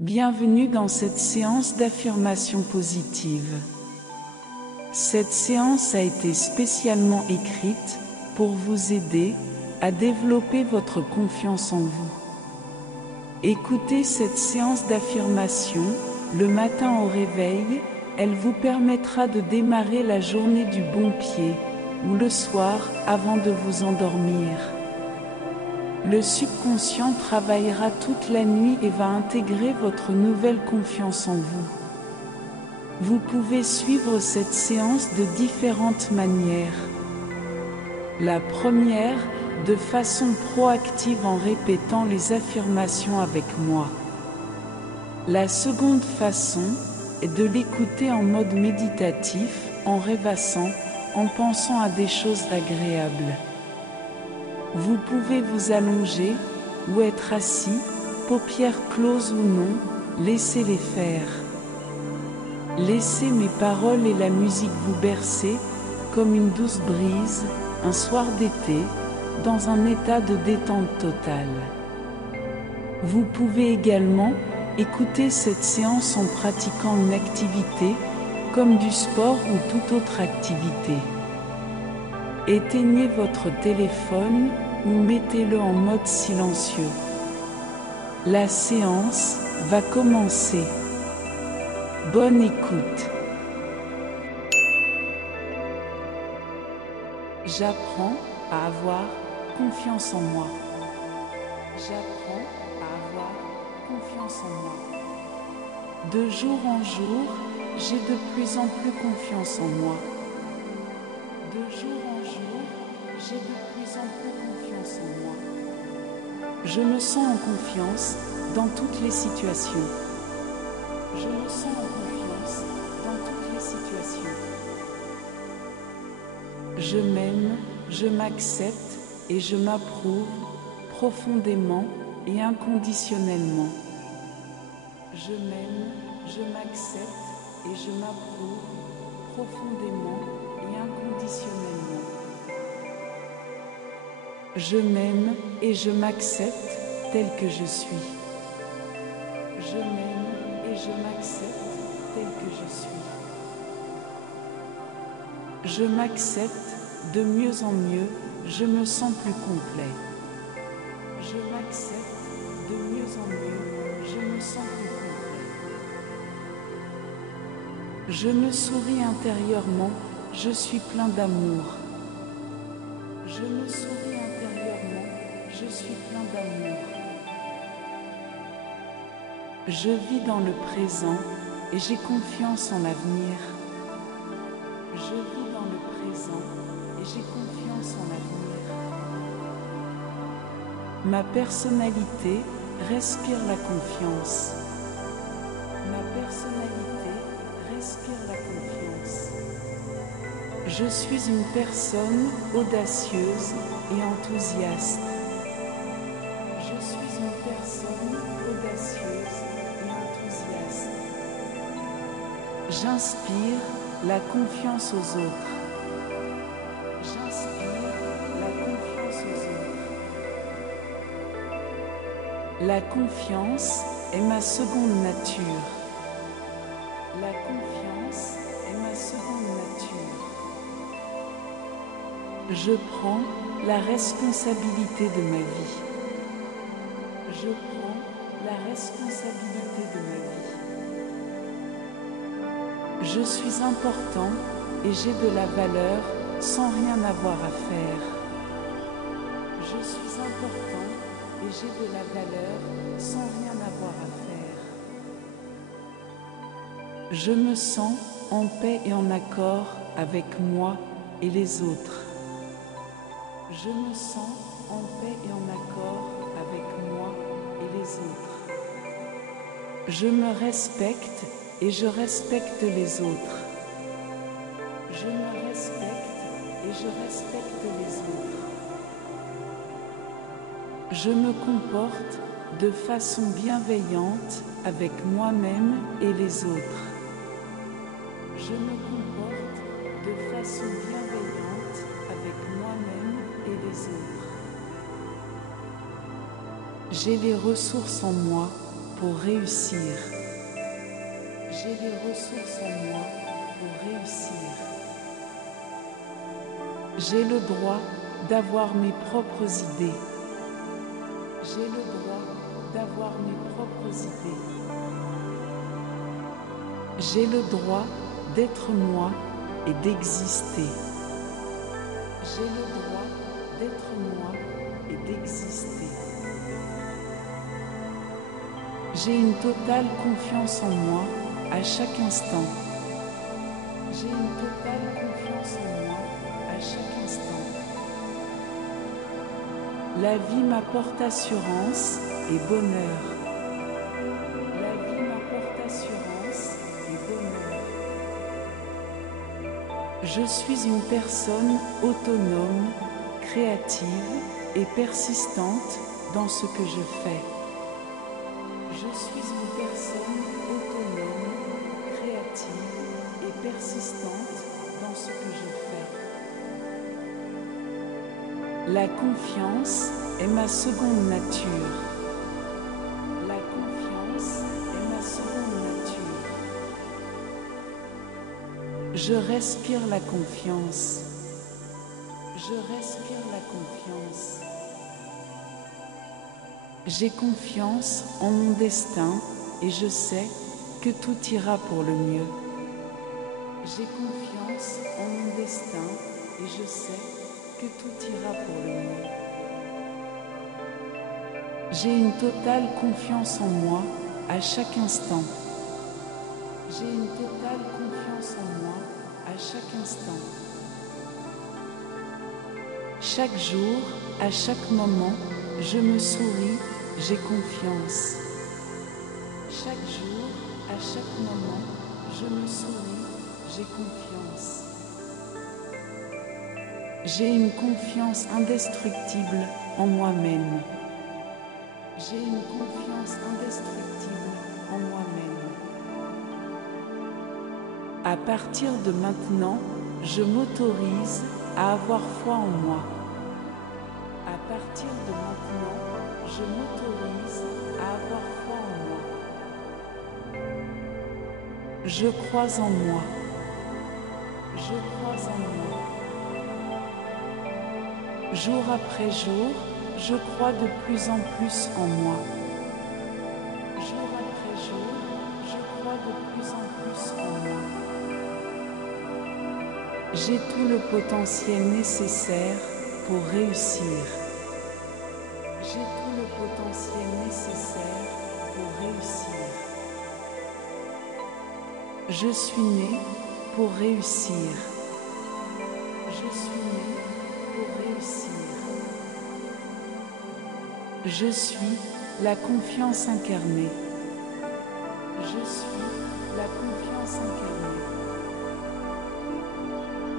Bienvenue dans cette séance d'affirmation positive. Cette séance a été spécialement écrite pour vous aider à développer votre confiance en vous. Écoutez cette séance d'affirmation le matin au réveil, elle vous permettra de démarrer la journée du bon pied ou le soir avant de vous endormir. Le subconscient travaillera toute la nuit et va intégrer votre nouvelle confiance en vous. Vous pouvez suivre cette séance de différentes manières. La première, de façon proactive en répétant les affirmations avec moi. La seconde façon est de l'écouter en mode méditatif, en rêvassant, en pensant à des choses agréables. Vous pouvez vous allonger ou être assis, paupières closes ou non, laissez-les faire. Laissez mes paroles et la musique vous bercer comme une douce brise, un soir d'été, dans un état de détente totale. Vous pouvez également écouter cette séance en pratiquant une activité comme du sport ou toute autre activité. Éteignez votre téléphone ou mettez-le en mode silencieux. La séance va commencer. Bonne écoute. J'apprends à avoir confiance en moi. J'apprends à avoir confiance en moi. De jour en jour, j'ai de plus en plus confiance en moi. De jour en jour, j'ai de plus en plus confiance en moi. Je me sens en confiance dans toutes les situations. Je me sens en confiance dans toutes les situations. Je m'aime, je m'accepte et je m'approuve profondément et inconditionnellement. Je m'aime, je m'accepte et je m'approuve profondément et inconditionnellement. Je m'aime et je m'accepte tel que je suis. Je m'aime et je m'accepte tel que je suis. Je m'accepte de mieux en mieux, je me sens plus complet. Je m'accepte de mieux en mieux, je me sens plus complet. Je me souris intérieurement, je suis plein d'amour. Je me souris intérieurement, je suis plein d'amour. Je vis dans le présent et j'ai confiance en l'avenir. Je vis dans le présent et j'ai confiance en l'avenir. Ma personnalité respire la confiance. Ma personnalité respire la confiance. Je suis une personne audacieuse et enthousiaste. Je suis une personne audacieuse et enthousiaste. J'inspire la confiance aux autres. J'inspire la confiance aux autres. La confiance est ma seconde nature. La confiance est ma seconde nature. Je prends la responsabilité de ma vie. Je prends la responsabilité de ma vie. Je suis important et j'ai de la valeur sans rien avoir à faire. Je suis important et j'ai de la valeur sans rien avoir à faire. Je me sens en paix et en accord avec moi et les autres. Je me sens en paix et en accord avec moi et les autres. Je me respecte et je respecte les autres. Je me respecte et je respecte les autres. Je me comporte de façon bienveillante avec moi-même et les autres. Je me comporte de façon bienveillante avec moi-même et les autres. J'ai les ressources en moi pour réussir. J'ai les ressources en moi pour réussir. J'ai le droit d'avoir mes propres idées. J'ai le droit d'avoir mes propres idées. J'ai le droit d'être moi et d'exister. J'ai le droit d'être moi et d'exister. J'ai une totale confiance en moi à chaque instant. J'ai une totale confiance en moi à chaque instant. La vie m'apporte assurance et bonheur. La vie m'apporte assurance et bonheur. Je suis une personne autonome, créative et persistante dans ce que je fais. Je suis une personne autonome, créative et persistante dans ce que je fais. La confiance est ma seconde nature. La confiance est ma seconde nature. Je respire la confiance. Je respire la confiance. J'ai confiance en mon destin et je sais que tout ira pour le mieux. J'ai confiance en mon destin et je sais que tout ira pour le mieux. J'ai une totale confiance en moi à chaque instant. J'ai une totale confiance en moi à chaque instant. Chaque jour, à chaque moment, je me souris, j'ai confiance. Chaque jour, à chaque moment, je me souris, j'ai confiance. J'ai une confiance indestructible en moi-même. J'ai une confiance indestructible en moi-même. À partir de maintenant, je m'autorise à avoir foi en moi. À partir de maintenant, je m'autorise à avoir foi en moi. Je crois en moi. Je crois en moi. Jour après jour, je crois de plus en plus en moi. Jour après jour, je crois de plus en plus en moi. J'ai tout le potentiel nécessaire pour réussir. J'ai tout le potentiel nécessaire pour réussir. Je suis né pour réussir. Je suis né pour réussir. Je suis la confiance incarnée. Je suis la confiance incarnée.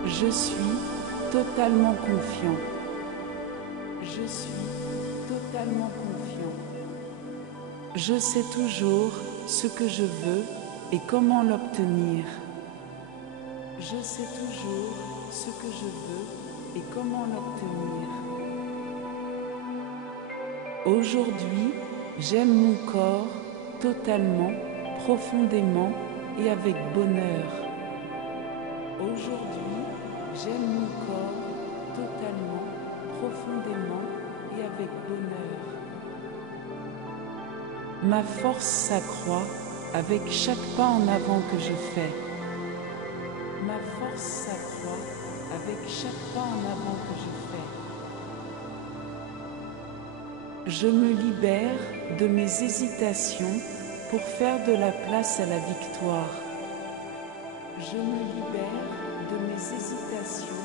Je suis totalement confiant. Je suis totalement confiant. Je sais toujours ce que je veux et comment l'obtenir. Je sais toujours ce que je veux et comment l'obtenir. Aujourd'hui, j'aime mon corps totalement, profondément et avec bonheur. Aujourd'hui, j'aime mon corps totalement, profondément et avec bonheur. Ma force s'accroît avec chaque pas en avant que je fais. Ma force s'accroît avec chaque pas en avant que je fais. Je me libère de mes hésitations pour faire de la place à la victoire. Je me libère de mes hésitations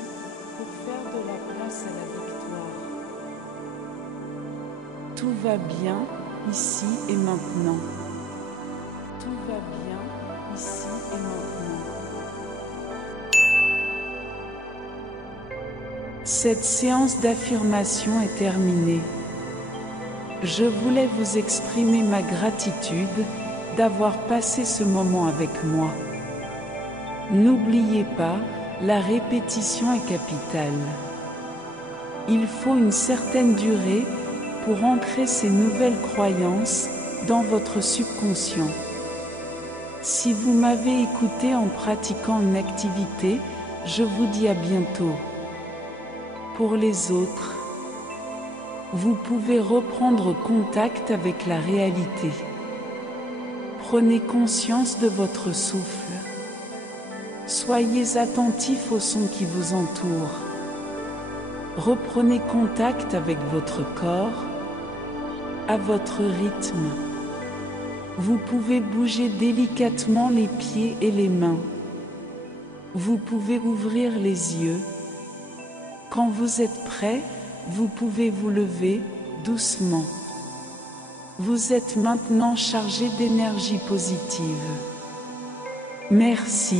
pour faire de la place à la victoire. Tout va bien ici et maintenant. Tout va bien ici et maintenant. Cette séance d'affirmation est terminée. Je voulais vous exprimer ma gratitude d'avoir passé ce moment avec moi. N'oubliez pas, la répétition est capitale. Il faut une certaine durée pour ancrer ces nouvelles croyances dans votre subconscient. Si vous m'avez écouté en pratiquant une activité, je vous dis à bientôt. Pour les autres, vous pouvez reprendre contact avec la réalité. Prenez conscience de votre souffle. Soyez attentif aux sons qui vous entourent. Reprenez contact avec votre corps, à votre rythme. Vous pouvez bouger délicatement les pieds et les mains. Vous pouvez ouvrir les yeux. Quand vous êtes prêt, vous pouvez vous lever doucement. Vous êtes maintenant chargé d'énergie positive. Merci.